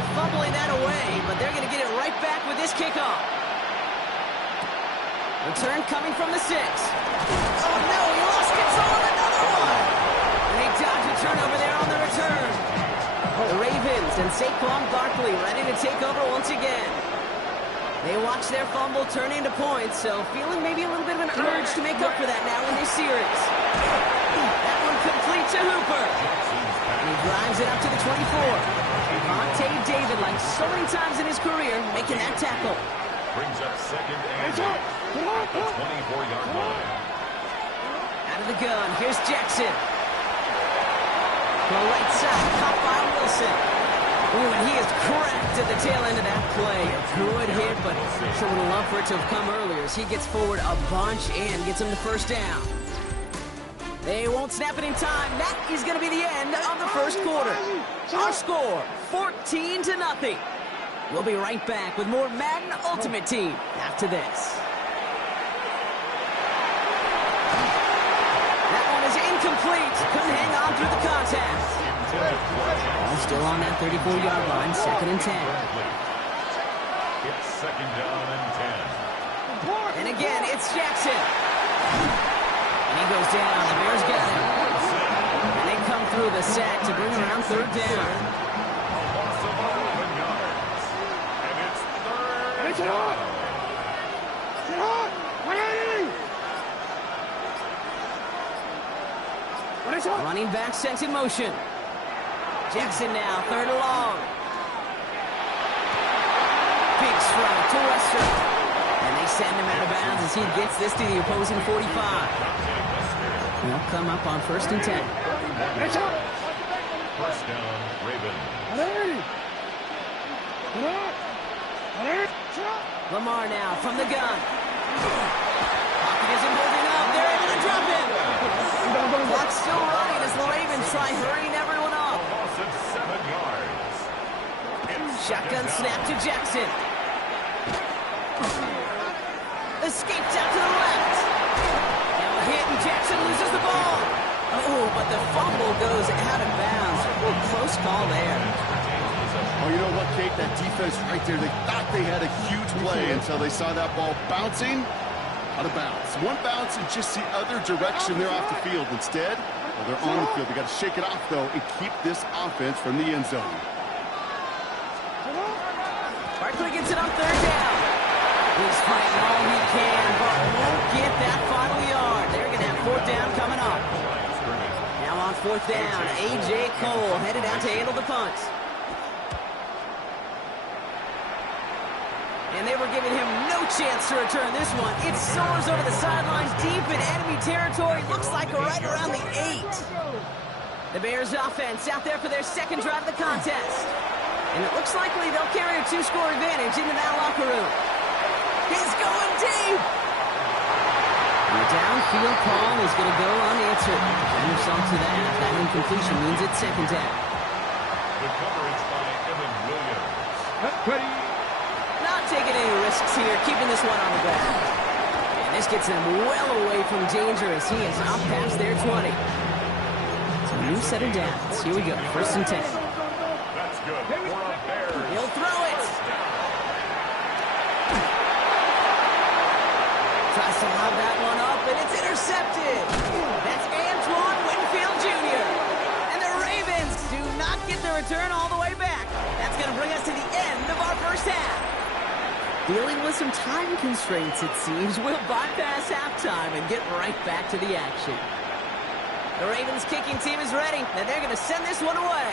after fumbling that away, but they're going to get it right back with this kickoff. Return coming from the 6. Oh, no, he lost control of another one. And they dodge a turnover there on the return. The Ravens and Saquon Barkley ready to take over once again. They watch their fumble turn into points, so feeling maybe a little bit of an urge to make up for that now in this series. That one complete to Hooper. And he drives it up to the 24. Vontae David, like so many times in his career, making that tackle. Brings up second and 8 at the 24-yard line. Out of the gun, here's Jackson. The right side, caught by Wilson. Ooh, and he is cracked at the tail end of that play. A good hit, but sure would have loved for it to have come earlier as he gets forward a bunch and gets him the first down. They won't snap it in time. That is going to be the end of the first quarter. Our score, 14-0. We'll be right back with more Madden Ultimate Team after this. That one is incomplete. Couldn't hang on through the contact. Ball still on that 34-yard line, second and 10. It's second down and 10. And again, it's Jackson. And he goes down. The Bears got him. And they come through the sack to bring around third down. Running back sent in motion. Jackson now, third and long. Big strike to Western. And they send him out of bounds as he gets this to the opposing 45. They'll come up on first and 10. First down, Ravens. Lamar now from the gun. Pocket isn't holding up. They're able to drop him. Clock's still running as the Ravens try hurrying everyone up. Loss of 7 yards. Shotgun snap to Jackson. Escapes out to the left. Now a hit and Jackson loses the ball. Oh, but the fumble goes out of bounds. Ooh, close call there. Oh, you know what, Kate? That defense right there, they thought they had a huge play until they saw that ball bouncing out of bounds. One bounce in just the other direction there off the field. Instead, well, they're on the field. They got to shake it off, though, and keep this offense from the end zone. Barkley gets it on third down. He's fighting all he can, but won't get that final yard. They're going to have fourth down coming up. Now on fourth down, A.J. Cole headed out to handle the punt. And they were giving him no chance to return this one. It soars over the sidelines deep in enemy territory. Looks like right around the 8. The Bears offense out there for their second drive of the contest. And it looks likely they'll carry a 2-score advantage into that locker room. He's going deep. And the downfield call is going to go unanswered. Turn yourself to that. That incompletion means it's second down. The coverage by Evan Williams. Ready. Not taking any risks here, keeping this one on the ground. And this gets them well away from danger as he is up past their 20. So a new set of downs. Here we go, first and 10. That's good for a Bears. He'll throw it. Tries to lob that one up, and it's intercepted. That's Antoine Winfield Jr. And the Ravens do not get the return all the way back. That's going to bring us to the end of our first half. Dealing with some time constraints, it seems, we'll bypass halftime and get right back to the action. The Ravens kicking team is ready, and they're going to send this one away.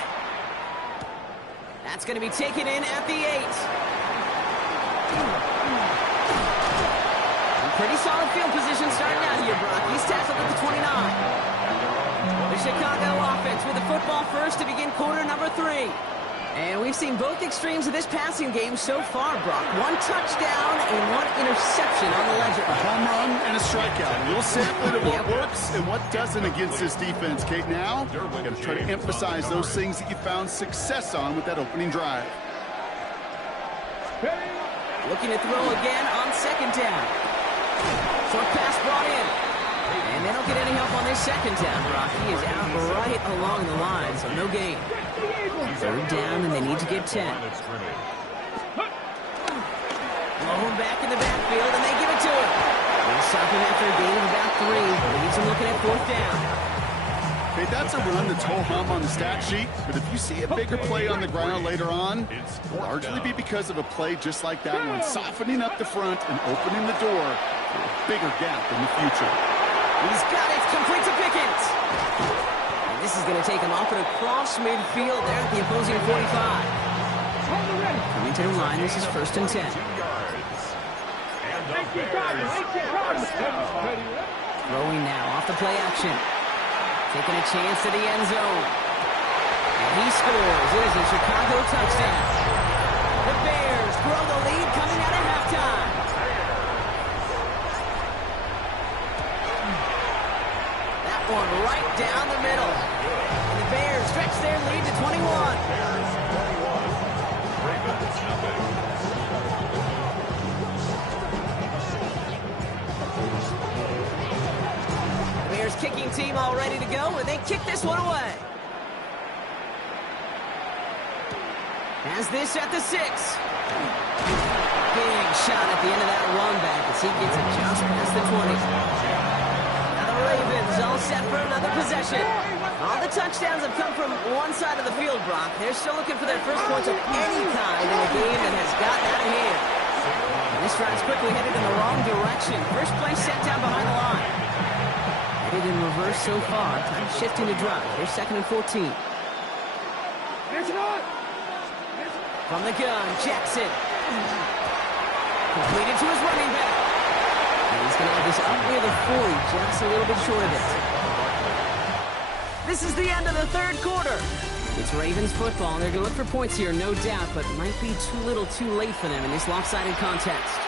That's going to be taken in at the 8. Pretty solid field position starting out here, Brock. He's tackled at the 29. The Chicago offense with the football first to begin quarter number 3. And we've seen both extremes of this passing game so far, Brock. 1 touchdown and 1 interception on the ledger. A home run and a strikeout. A little sampling of what works and what doesn't against this defense, Kate. Now, we're going to try to emphasize those things that you found success on with that opening drive. Looking to throw again on second down. Short pass brought in. And they don't get any help on this second down, Brock. He is out right along the line, so no gain. Third down, and they need to get 10. Blown back in the backfield, and they give it to him. They'll stop him after a gain of about 3. Leads him looking at 4th down. Okay, that's a run that's ho-hum on the stat sheet, but if you see a bigger play on the ground later on, it'll largely be because of a play just like that one, softening up the front and opening the door for a bigger gap in the future. He's got it, complete to Pickens. And this is going to take him off and across midfield there at the opposing 45. Coming to the line, this is 1st and 10. Throwing now off the play action. Taking a chance to the end zone. And he scores. It is a Chicago touchdown. The Bears grow the lead coming out of halftime. That one right down the middle. And the Bears stretch their lead to 21. Kicking team all ready to go, and they kick this one away. Has this at the 6. Big shot at the end of that run back as he gets it just past the 20. Now the Ravens all set for another possession. All the touchdowns have come from one side of the field, Brock. They're still looking for their first points of any kind in a game that has gotten out of hand. And this drive's quickly headed in the wrong direction. First play set down behind the line. Headed in reverse so far. Time shifting to drive. Here's 2nd and 14. From the gun, Jackson. Completed to his running back. And he's going to have this up near the 40, just a little bit short of it. This is the end of the 3rd quarter. It's Ravens football, and they're going to look for points here, no doubt, but might be too little too late for them in this lopsided contest.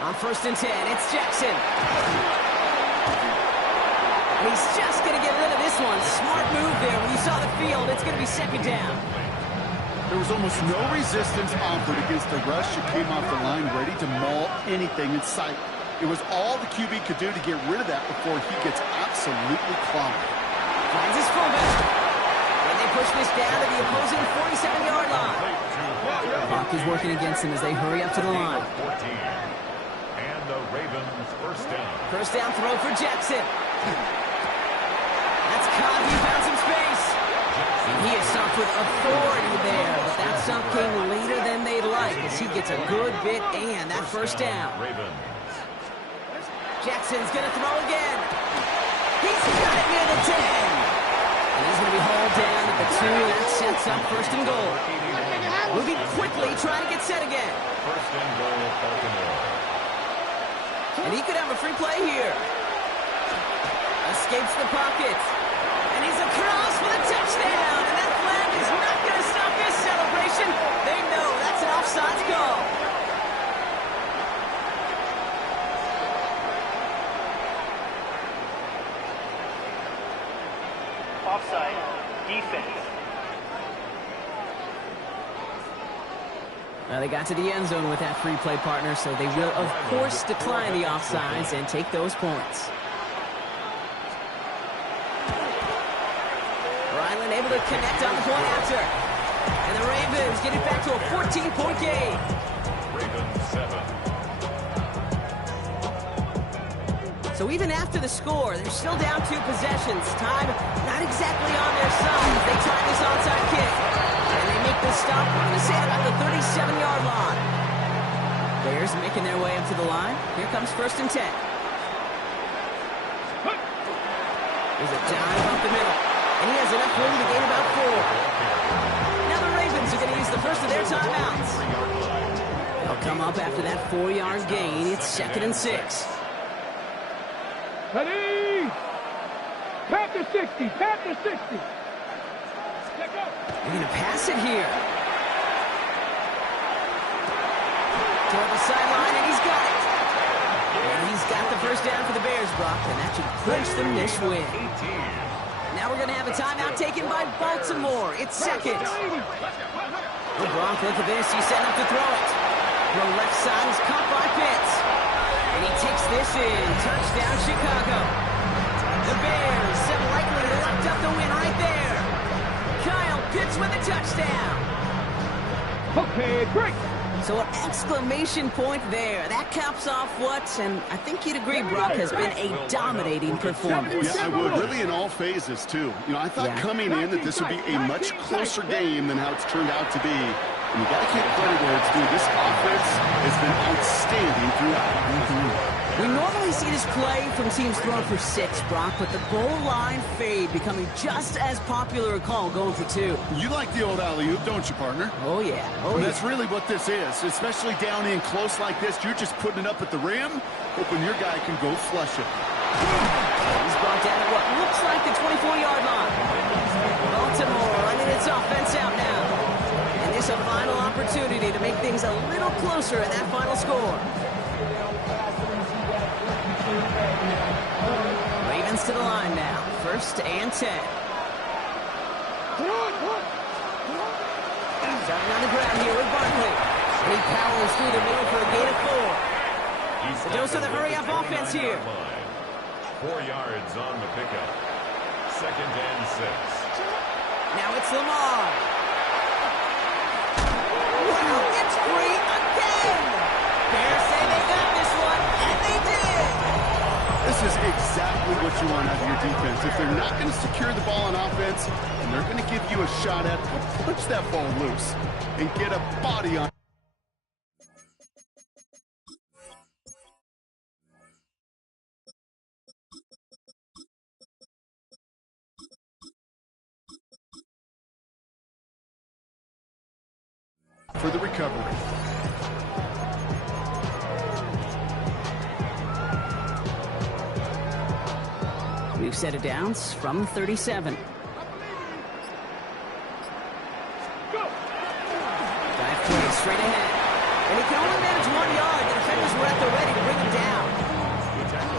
On 1st and 10, it's Jackson. He's just going to get rid of this one. Smart move there. When you saw the field, it's going to be 2nd down. There was almost no resistance offered against the rush that came off the line ready to maul anything in sight. It was all the QB could do to get rid of that before he gets absolutely clobbered. Finds his fullback. And they push this down to the opposing 47-yard line. Clock is working against them as they hurry up to the line. The Ravens first down. First down throw for Jackson. That's caught. He found some space. And he is stopped with authority there. But that stop came later than they'd like as he gets a good bit and that first down. Jackson's going to throw again. He's got it near the 10. And he's going to be hauled down at the 2. That sets up 1st and goal. Moving quickly, trying to get set again. 1st and goal, Baltimore. And he could have a free play here. Escapes the pocket. And he's across for the touchdown. And that flag is not going to stop this celebration. They know that's an offsides goal. Offside. Defense. Now they got to the end zone with that free play partner, so they will, of course, decline the offsides and take those points. Ryland able to connect on the point after. And the Ravens get it back to a 14-point game. Ravens 7. So even after the score, they're still down 2 possessions. Time not exactly on their side. They try this onside kick. And they make the stop, I'm going to say about the 37-yard line. Bears making their way up to the line. Here comes 1st and 10. There's a dive up the middle. And he has enough room to gain about 4. Now the Ravens are going to use the first of their timeouts. They'll come up after that 4-yard gain. It's 2nd and 6. Ready? Pat to 60. Pat to 60. They're going to pass it here. Toward the sideline, and he's got it. And he's got the first down for the Bears, Brock, and that should clinch them this win. Now we're going to have a timeout taken by Baltimore. It's 2nd. Oh, Brock, look at this. He's setting up to throw it. The left side is caught by Pitts. And he takes this in. Touchdown, Chicago. The Bears have likely locked up the win right there. Kyle Pitts with a touchdown. Okay, great. So an exclamation point there. That caps off what, and I think you'd agree, Brock, has been a dominating performance. Yeah, I would. Really in all phases, too. You know, I thought coming in that this would be a much closer game than how it's turned out to be. And you got to give credit where it's due. This offense has been outstanding throughout. We normally see this play from teams throwing for 6, Brock, but the goal line fade becoming just as popular a call going for 2. You like the old alley-oop, don't you, partner? Oh, yeah. Oh, yeah. That's really what this is, especially down in close like this. You're just putting it up at the rim, hoping your guy can go flush it. He's brought down at what looks like the 24-yard line. Baltimore running its offense out now. And this a final opportunity to make things a little closer in that final score. Ravens to the line now. 1st and 10. Starting on the ground here with Barkley. And he powers through the middle for a gain of 4. The dose of the hurry-up offense here. 4 yards on the pickup. 2nd and 6. Now it's Lamar. Wow, it's free again. Bears say they got this one, and they did. This is exactly what you want out of your defense. If they're not going to secure the ball on offense, and they're going to give you a shot at it, punch that ball loose and get a body on. For the recovery. We've set it down from 37. Drive play straight ahead. And he can only manage 1 yard. The defenders were at the ready to bring him down.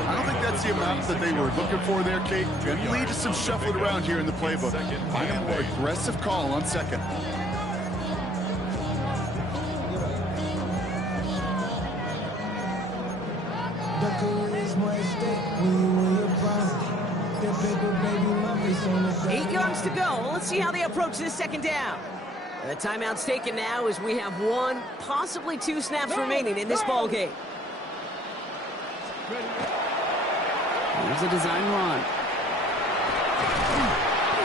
I don't think that's the amount that they were looking for there, Kate. Going to lead to some shuffling around here in the playbook. Find a more aggressive call on 2nd. Eight yards to go. Let's see how they approach this 2nd down. The timeout's taken now as we have 1, possibly 2 snaps remaining in this ball game. Here's a design run.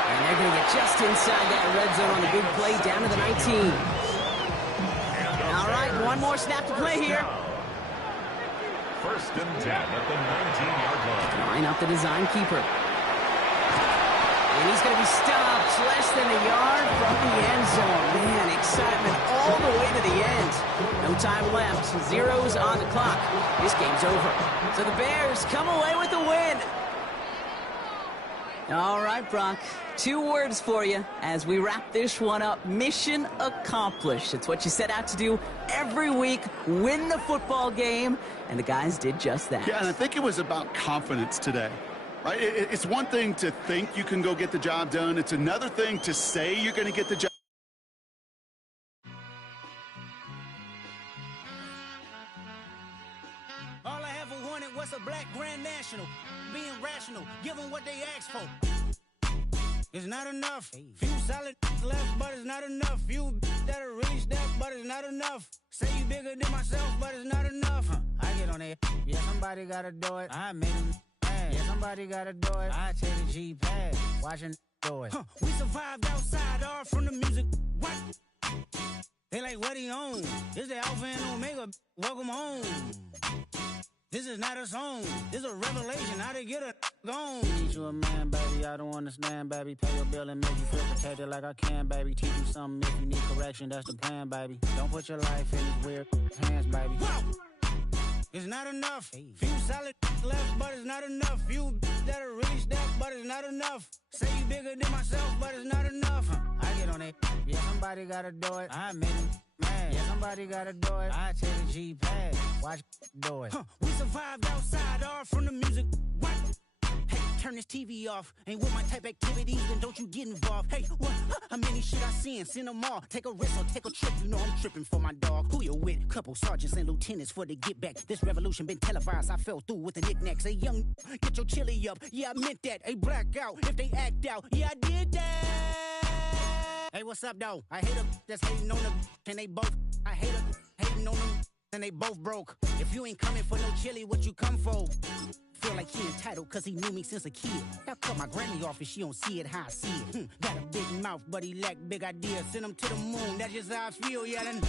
And they're going to get just inside that red zone on the big play down to the 19. All right, 1 more snap to play here. 1st and 10 at the 19-yard line. Line up the design keeper. And he's going to be stopped less than a yard from the end zone. Man, excitement all the way to the end. No time left. 0s on the clock. This game's over. So the Bears come away with the win. All right, Brock. 2 words for you as we wrap this one up. Mission accomplished. It's what you set out to do every week. Win the football game. And the guys did just that. Yeah, and I think it was about confidence today. Right? It's one thing to think you can go get the job done. It's another thing to say you're going to get the job. All I ever wanted was a black Grand National. Being rational, give them what they asked for. It's not enough. Few solid left, but it's not enough. Few that are really step, but it's not enough. Say you bigger than myself, but it's not enough. I get on it. Yeah, somebody gotta do it. I made him. Yeah, somebody gotta do it. I take the G-pad, watching do it. We survived outside, all from the music. What? They like, what he on? This the Alpha and Omega. Welcome home. This is not a song. This is a revelation. How to get a gone. Need you a man, baby. I don't understand, baby. Pay your bill and make you feel protected like I can, baby. Teach you something if you need correction. That's the plan, baby. Don't put your life in these weird hands, baby. Whoa! It's not enough. Few solid left, but it's not enough. Few that are really step, but it's not enough. Say you bigger than myself, but it's not enough. I get on it. Yeah, somebody gotta do it. I made him mad. Yeah, somebody gotta do it. I take the G-pad, watch do it. We survived outside, all from the music. What? Hey, turn this TV off. Ain't with my type activities, then don't you get involved. Hey, what? How many shit I seen? Send them all. Take a risk or take a trip. You know I'm tripping for my dog. Who you with? Couple sergeants and lieutenants for the get back. This revolution been televised. I fell through with the knickknacks. Hey, young, get your chili up. Yeah, I meant that. Hey, black out if they act out. Yeah, I did that. Hey, what's up, though? I hate them that's hating on them, and they both. I hate them hating on them, and they both broke. If you ain't coming for no chili, what you come for? Feel like he entitled cause he knew me since a kid. I cut my granny off and she don't see it how I see it. Got a big mouth, but he lack big ideas. Send him to the moon, that's just how I feel, yeah. Then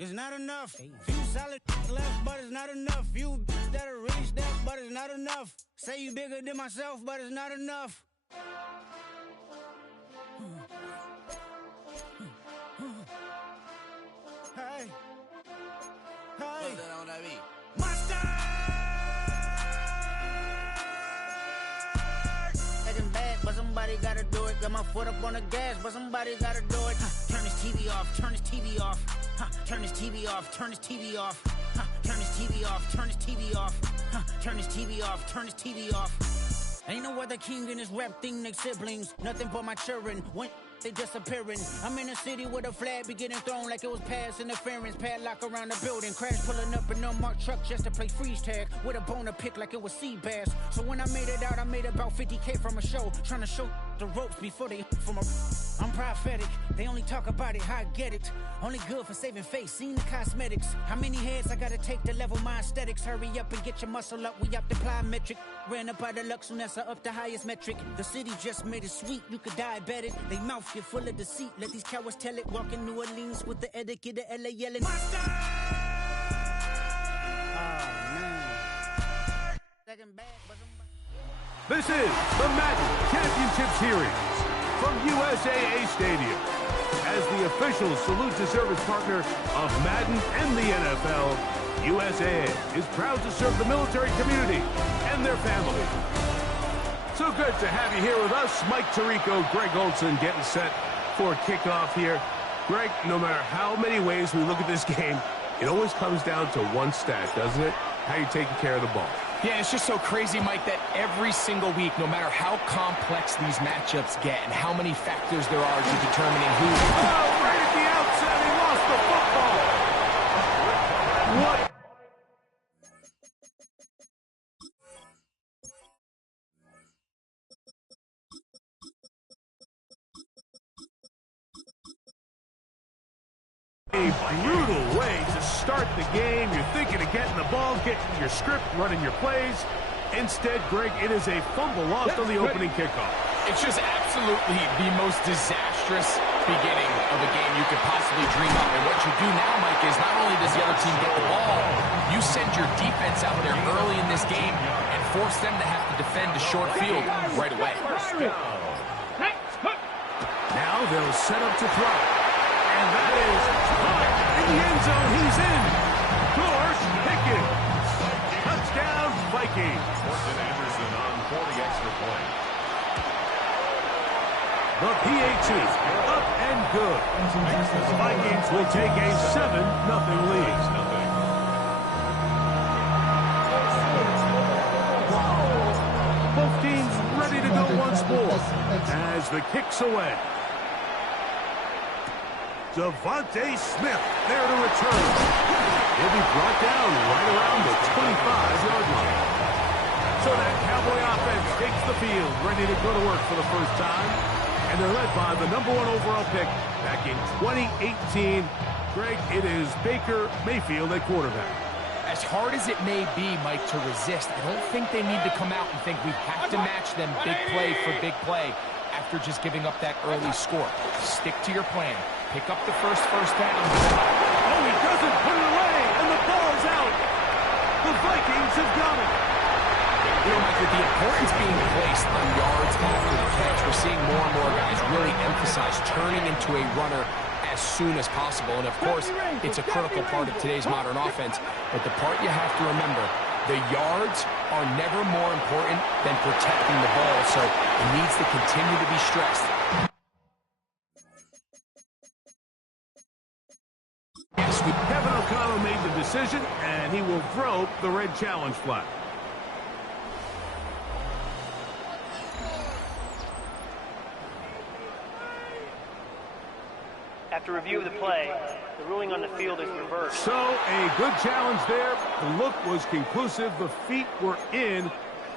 it's not enough. Few solid left, but it's not enough. Few that are really step, but it's not enough. Say you bigger than myself, but it's not enough. Hey, hey, Monster! Bad, but somebody gotta do it. Got my foot up on the gas, but somebody gotta do it. Turn this TV off, turn this TV off. Turn this TV off, turn this TV off. Turn this TV off, turn this TV off. Turn this TV off, turn this TV off. Ain't no other king in this rap thing, they siblings. Nothing but my children. When they disappearing. I'm in a city with a flag be getting thrown like it was pass interference. Padlock around the building. Crash pulling up an unmarked truck just to play freeze tag. With a bone to pick like it was sea bass. So when I made it out, I made about 50K from a show. Trying to show the ropes before they from a... I'm prophetic. They only talk about it, how I get it. Only good for saving face, seen the cosmetics. How many heads I gotta take to level my aesthetics? Hurry up and get your muscle up, we up to plyometric. Ran up out of luck, soon as I up the highest metric. The city just made it sweet, you could diabetic. They mouth get full of deceit, let these cowards tell it. Walk in New Orleans with the etiquette of LA yelling Monster! Oh, man. Second bag, but this is the Madden Championship Series from USAA Stadium. As the official salute-to-service partner of Madden and the NFL, USAA is proud to serve the military community and their families. So good to have you here with us. Mike Tirico, Greg Olson getting set for kickoff here. Greg, no matter how many ways we look at this game, it always comes down to one stat, doesn't it? How you taking care of the ball. Yeah, it's just so crazy, Mike, that every single week, no matter how complex these matchups get and how many factors there are to determining who... Oh, right at the outset, he lost the football. What? A brutal way to start the game. You're thinking of getting the ball, getting your script, running your plays. Instead, Greg, it is a fumble lost on the opening kickoff. It's just absolutely the most disastrous beginning of a game you could possibly dream up. And what you do now, Mike, is not only does the other team get the ball, you send your defense out there early in this game and force them to have to defend a short field right away. Now they'll set up to throw. And that is in the end zone. He's in. George Pickens. Touchdown, Vikings. Morton Anderson on 40 extra point. The PAT up and good. The Vikings will take a 7-0 lead. Both teams ready to go once more as the kick's away. Devontae Smith there to return. He'll be brought down right around the 25-yard line. So that Cowboy offense takes the field, ready to go to work for the first time. And they're led by the #1 overall pick back in 2018. Greg, it is Baker Mayfield at quarterback. As hard as it may be, Mike, to resist, I don't think they need to come out and think we have to match them big play for big play after just giving up that early score. Stick to your plan. Pick up the first down. Oh, he doesn't put it away, and the ball's out. The Vikings have got it. You know, Mike, with the importance being placed on yards after the catch, we're seeing more and more guys really emphasize turning into a runner as soon as possible. And, of course, it's a critical part of today's modern offense. But the part you have to remember, the yards are never more important than protecting the ball, so it needs to continue to be stressed. Kevin O'Connell made the decision, and he will throw the red challenge flag. After review of the play, the ruling on the field is reversed. So, a good challenge there. The look was conclusive. The feet were in.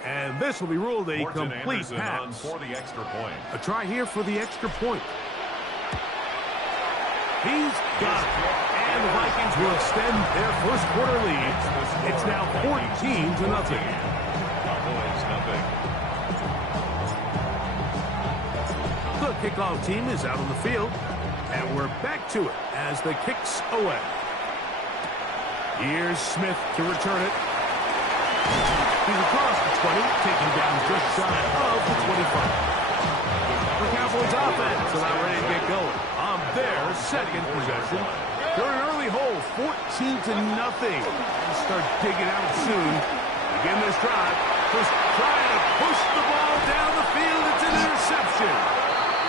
And this will be ruled a complete pass. For the extra point. A try here for the extra point. He's got it. And the Vikings will extend their first quarter lead. It's now 14-0. Cowboys nothing. The kickoff team is out on the field. And we're back to it as the kick's away. Here's Smith to return it. He's across the 20, taken down just shy of the 25. The Cowboys offense is now ready to get going on their second possession. They're an early hole, 14-0. They'll start digging out soon. Begin this drive. Just trying to push the ball down the field. It's an interception.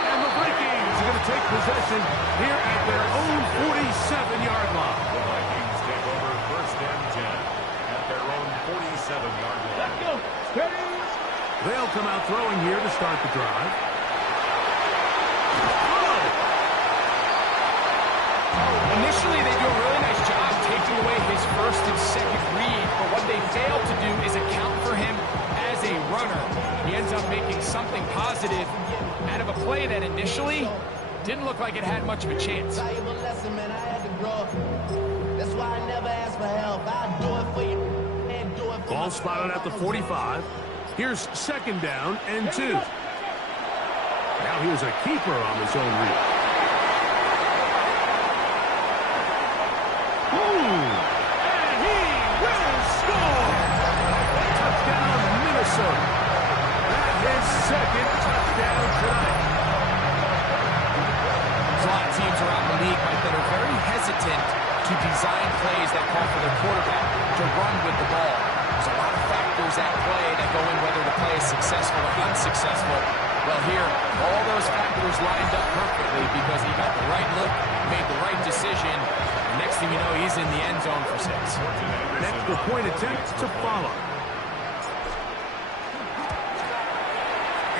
And the Vikings are going to take possession here at their own 47-yard line. The Vikings take over first and 10 at their own 47-yard line. Let's go. Steady. They'll come out throwing here to start the drive. Initially, they do a really nice job taking away his first and second read, but what they fail to do is account for him as a runner. He ends up making something positive out of a play that initially didn't look like it had much of a chance. Valuable lesson, man. I had to grow. That's why I never ask for help. I do it for you and do it for Ball spotted at the 45. Here's second down and 2. Now here's a keeper on his own read. And he will score! Touchdown, Minnesota. That is second touchdown tonight. A lot of teams around the league, Mike, that are very hesitant to design plays that call for their quarterback to run with the ball. There's a lot of factors at play that go in whether the play is successful or unsuccessful. Well, here, all those factors lined up perfectly because he got the right look, made the right decision. And next thing you know, he's in the end zone for 6. An extra point attempt to follow.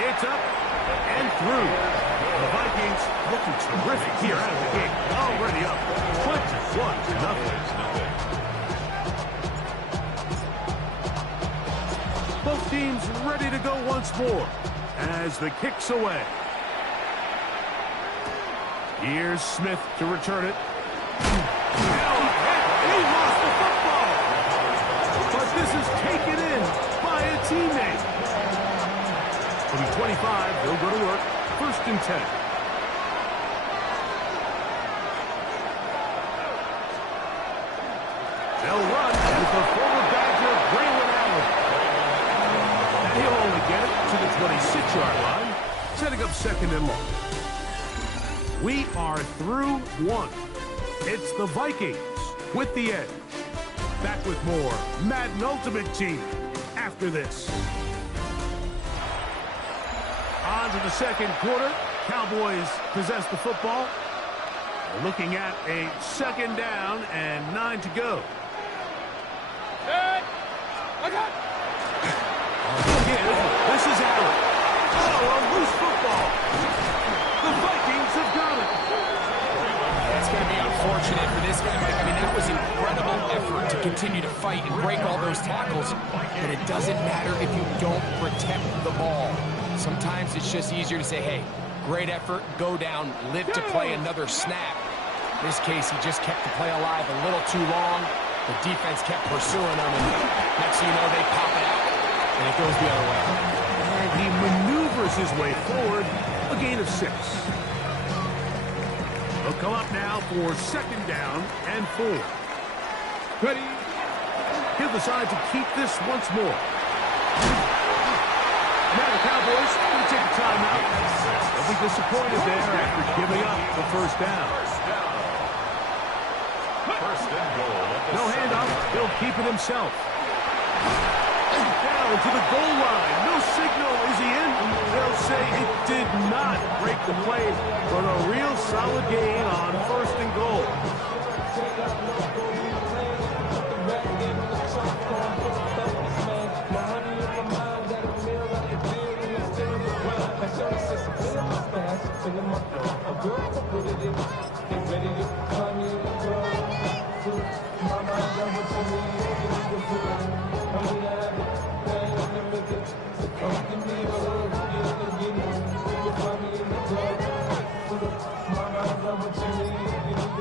It's up and through. The Vikings looking terrific here out of the gate. Already up 21-0. Both teams ready to go once more as the kick's away. Here's Smith to return it. He lost the football. But this is taken in by a teammate. From 25, they'll go to work. First and 10. They'll run with the former Badger, Braylon Allen. And he'll only get it to the 26-yard line, setting up second and long. We are through one. It's the Vikings with the edge. Back with more Madden Ultimate Team after this. On to the second quarter. Cowboys possess the football. We're looking at a second down and 9 to go. Again, this is Allen. Oh, a loose football. The Vikings have got it. It's going to be unfortunate for this guy, Mike. I mean, that was incredible effort to continue to fight and break all those tackles. But it doesn't matter if you don't protect the ball. Sometimes it's just easier to say, hey, great effort, go down, live to play another snap. In this case, he just kept the play alive a little too long. The defense kept pursuing him, and next thing you know, they pop it out, and it goes the other way. And he maneuvers his way forward, a gain of 6. They'll come up now for second down and 4. Ready? He'll decide to keep this once more. Now the Cowboys going to take a timeout. They'll be disappointed there after giving up the first down. First and goal. No handoff. He'll keep it himself. Down to the goal line. No signal. Is he in? They'll say it did not break the play, but a real solid gain on first and goal.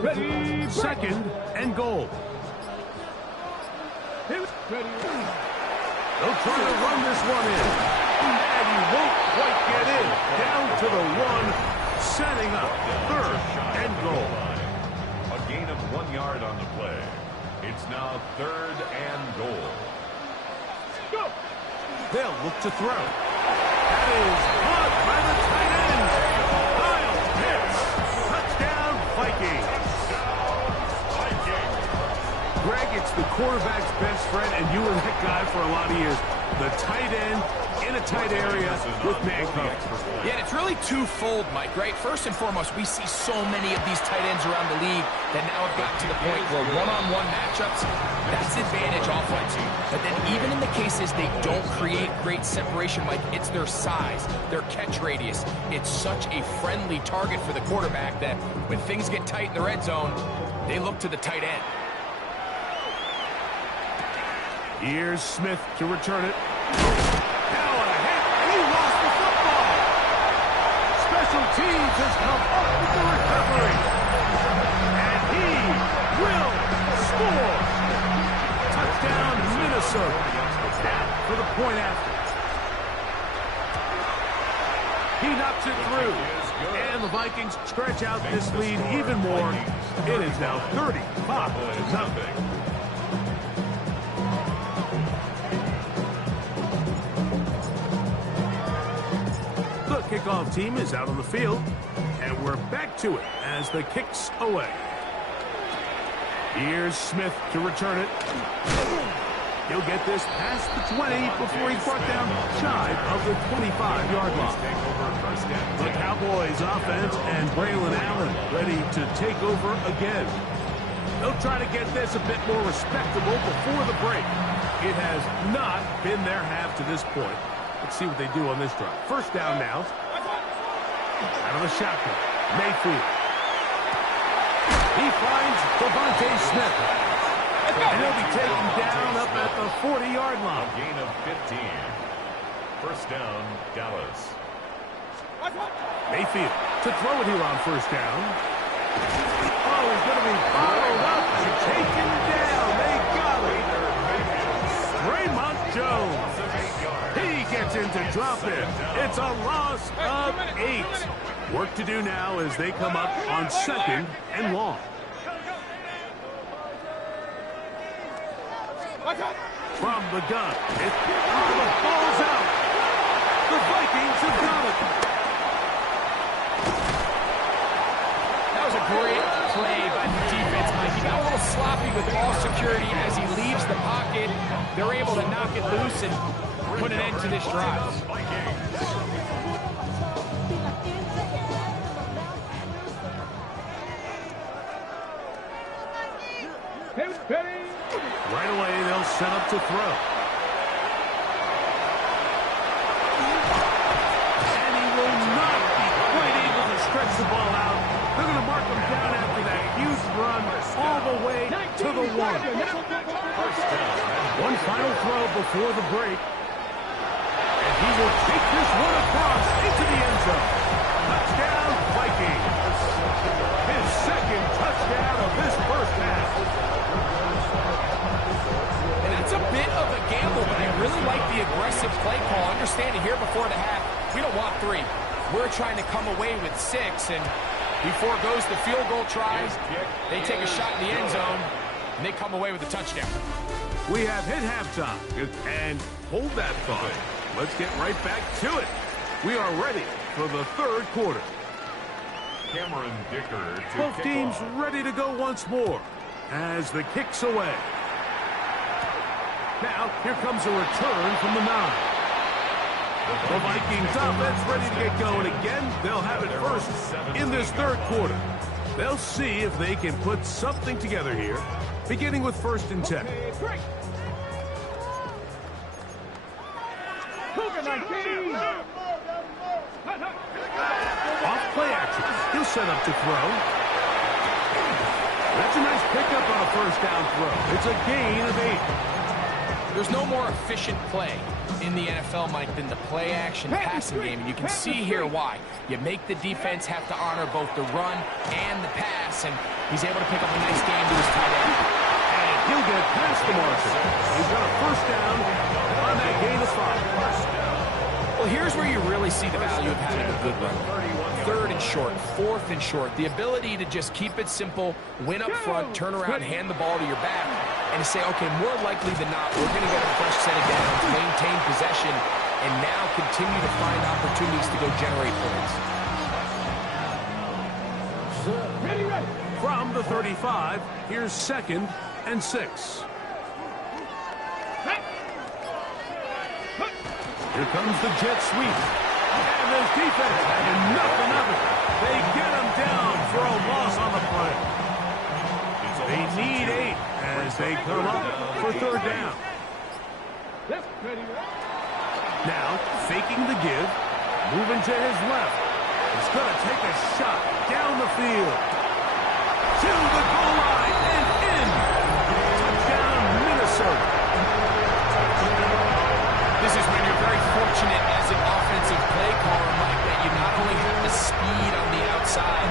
Ready, second and goal. They'll try to run this one in. And he won't quite get in. Down to the one, setting up third and goal. A gain of 1 yard on the play. It's now third and goal. Go. They'll look to throw. That is caught by the tight end. Kyle Pitts. Touchdown, Vikings. Greg, it's the quarterback's best friend, and you were that guy for a lot of years. The tight end in a tight area with man coverage. Yeah, and it's really twofold, Mike, right? First and foremost, we see so many of these tight ends around the league that now have gotten to the point where one-on-one matchups, that's advantage offense. But then even in the cases they don't create great separation, Mike, it's their size, their catch radius. It's such a friendly target for the quarterback that when things get tight in the red zone, they look to the tight end. Here's Smith to return it. Now on a hit, and he lost the football. Special teams has come up with the recovery. And he will score. Touchdown, Minnesota. Now for the point after. He knocks it through. And the Vikings stretch out this lead even more. It is now 35-0. Kickoff team is out on the field, and we're back to it as the kick's away. Here's Smith to return it. He'll get this past the 20 before he's brought down shy of the 25-yard line. The Cowboys offense and Braylon Allen ready to take over again. They'll try to get this a bit more respectable before the break. It has not been their half to this point. Let's see what they do on this drive. First down now. Out of the shotgun. Mayfield. He finds Devontae Smith. And he'll be taken down up at the 40-yard line. A gain of 15. First down, Dallas. Mayfield to throw it here on first down. Oh, he's going to be followed up and taken down. They got it. Raymond Jones. He gets in to drop it. It's a loss of 8. Work to do now as they come up on second and long. From the gun. The ball's out. The Vikings have got it. That was a great play by the defense, Mike. He got a little sloppy with ball security as he leaves the pocket. They're able to knock it loose and put an end to this drive. Right away, they'll set up to throw. And he will not be quite able to stretch the ball out. They're going to mark him down after that huge run all the way to the 1. One final throw before the break. And he will take this one across into the end zone. Touchdown, Vikings. His second touchdown of this first half. And that's a bit of a gamble, but I really like the aggressive play call. Understanding here before the half, we don't want 3. We're trying to come away with 6, and before goes the field goal tries, they take a shot in the end zone, and they come away with a touchdown. We have hit halftime, and hold that thought. Let's get right back to it. We are ready for the third quarter. Cameron Dicker to Both teams off. ready to go once more as the kick's away. Now, here comes a return from the 9. The Vikings offense ready to get going again. They'll have it first in this third quarter. They'll see if they can put something together here, beginning with 1st and 10. Off play action. He'll set up to throw. That's a nice pickup on a first down throw. It's a gain of 8. There's no more efficient play in the NFL, Mike, than the play-action passing game. And you can see here why. You make the defense have to honor both the run and the pass, and he's able to pick up a nice game to his tight end. And he'll get past the marker. He's got a first down on that gain of 5. Well, here's where you really see the value of having a good run. 3rd and short, 4th and short. The ability to just keep it simple, win up front, turn around, hand the ball to your back, and to say, okay, more likely than not, we're going to get a fresh set of downs, maintain possession, and now continue to find opportunities to go generate points. From the 35, here's 2nd and 6. Here comes the jet sweep. And this defense had enough of it. They get him down for a loss on the play. They need 8 as they come up for 3rd down. Now, faking the give, moving to his left. He's going to take a shot down the field. To the goal line and in. Touchdown, Minnesota. This is when you're very fortunate as an offensive play caller, Mike, that you not only have the speed on the outside,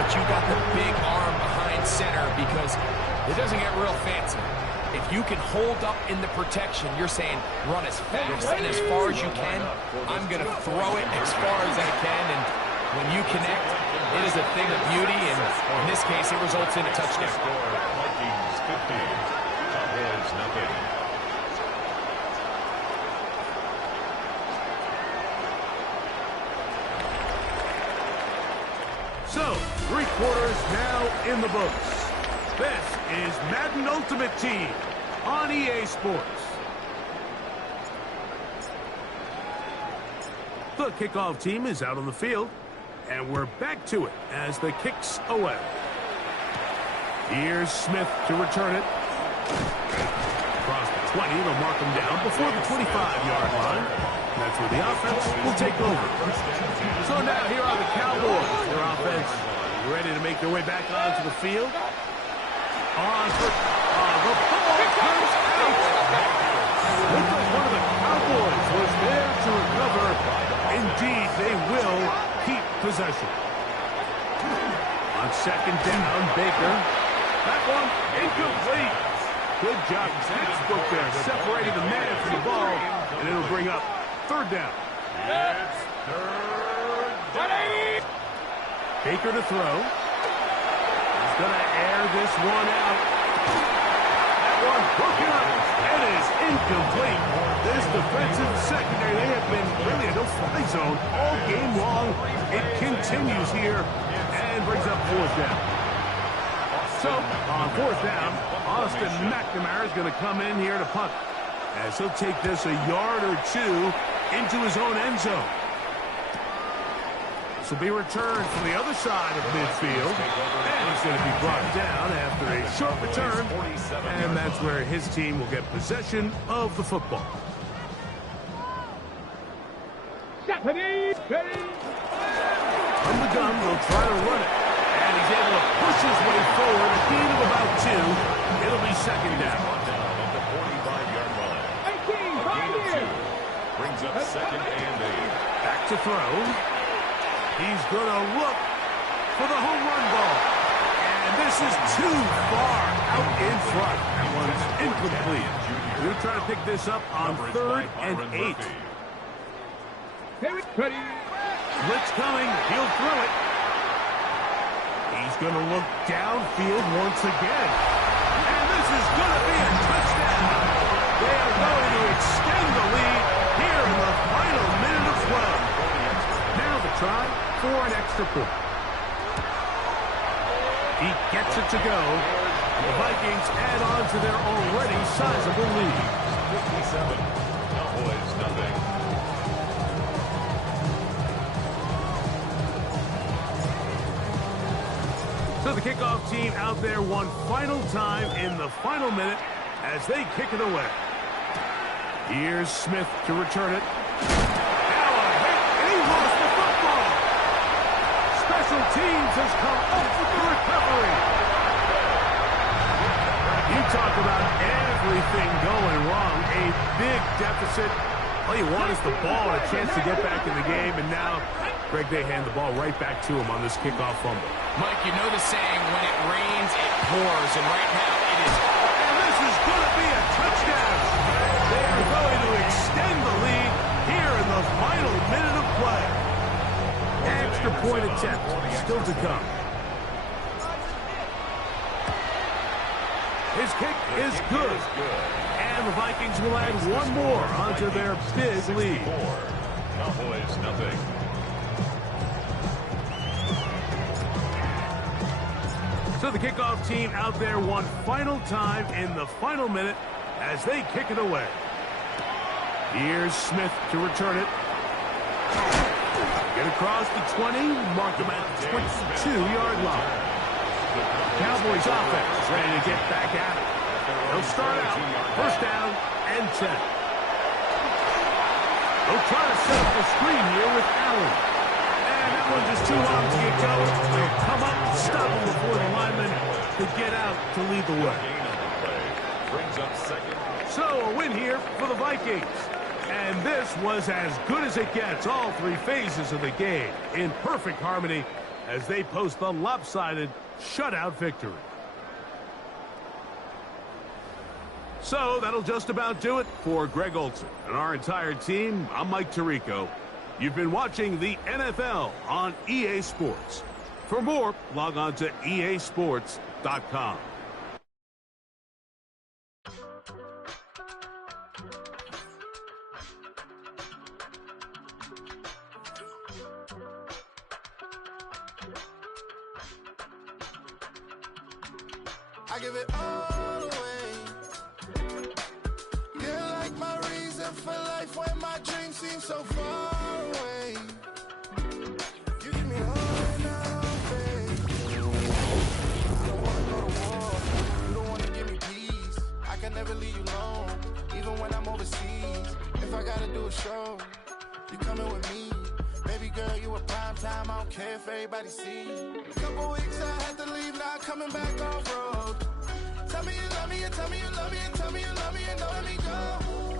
but you got the big arm behind center, because it doesn't get real fancy. If you can hold up in the protection, you're saying run as fast and as far as you can. I'm going to throw it as far as I can, and when you connect, it is a thing of beauty, and in this case, it results in a touchdown. Vikings 50, Cowboys nothing. So, 3 quarters now in the books. This is Madden Ultimate Team on EA Sports. The kickoff team is out on the field, and we're back to it as the kick's away. Here's Smith to return it. Across the 20, they'll mark him down before the 25-yard line. That's where the offense will take over. So now here are the Cowboys. Their offense ready to make their way back onto the field. On for the ball comes out. Looks like one of the Cowboys was there to recover. Indeed, they will keep possession. On 2nd down, Baker. That one incomplete. Good job, textbook there, separating the man from the ball, and it'll bring up 3rd down. It's 3rd down. Baker to throw. He's going to air this one out. That one broken up. It is incomplete. This defensive secondary, they have been really a no-fly zone all game long. It continues here and brings up 4th down. So, on 4th down, Austin McNamara is going to come in here to punt, as he'll take this a yard or 2 into his own end zone. This will be returned from the other side of midfield, and he's going to be brought down after a short return, and that's where his team will get possession of the football. From the gun, they'll try to run it, and he's able to push his way forward, a gain of about 2. It'll be 2nd down. At the 45-yard line. A gain of 2 brings up 2nd and 8. Back to throw. He's going to look for the home run ball. And this is too far out in front. That one's incomplete. We'll try to pick this up on 3rd and 8. Blitz coming. He'll throw it. He's going to look downfield once again. And this is going to be a touchdown. They are going to extend the lead here in the final minute of play. Now the try for an extra point. He gets it to go. The Vikings add on to their already sizable lead. 57, Cowboys nothing. So the kickoff team out there one final time in the final minute as they kick it away. Here's Smith to return it. Now a hit, and he lost the football. Special teams has come up with the recovery. talk about everything going wrong. A big deficit. All you want is the ball and a chance to get back in the game, and now Greg, they hand the ball right back to him on this kickoff fumble. Mike, you know the saying, when it rains, it pours, and right now it is. And this is going to be a touchdown. They are going to extend the lead here in the final minute of play. Extra point attempt still to come. His kick is good. And the Vikings will add one more onto their big lead. Cowboys, nothing. So the kickoff team out there one final time in the final minute as they kick it away. Here's Smith to return it. Get across the 20, mark them at the 22-yard line. Cowboys offense ready to get back at it. They'll start out first down and 10. They'll try to set up a screen here with Allen. And that one just too long to get going. They'll come up and stop him before the lineman to get out to lead the way. Brings up second. So a win here for the Vikings. And this was as good as it gets, all three phases of the game in perfect harmony as they post the lopsided shutout victory. So that'll just about do it for Greg Olson and our entire team. I'm Mike Tirico. You've been watching the NFL on EA Sports. For more, log on to easports.com. I give it all away. You're like my reason for life when my dreams seem so far away. You give me all and all, babe. You don't wanna go to war. You don't wanna give me peace. I can never leave you alone, even when I'm overseas. If I gotta do a show, you coming with me. Baby girl, you a prime time. I don't care if everybody see. Couple weeks I had to leave, now coming back off road. Tell me you love me, and tell me you love me, and tell me you love me, and don't let me go.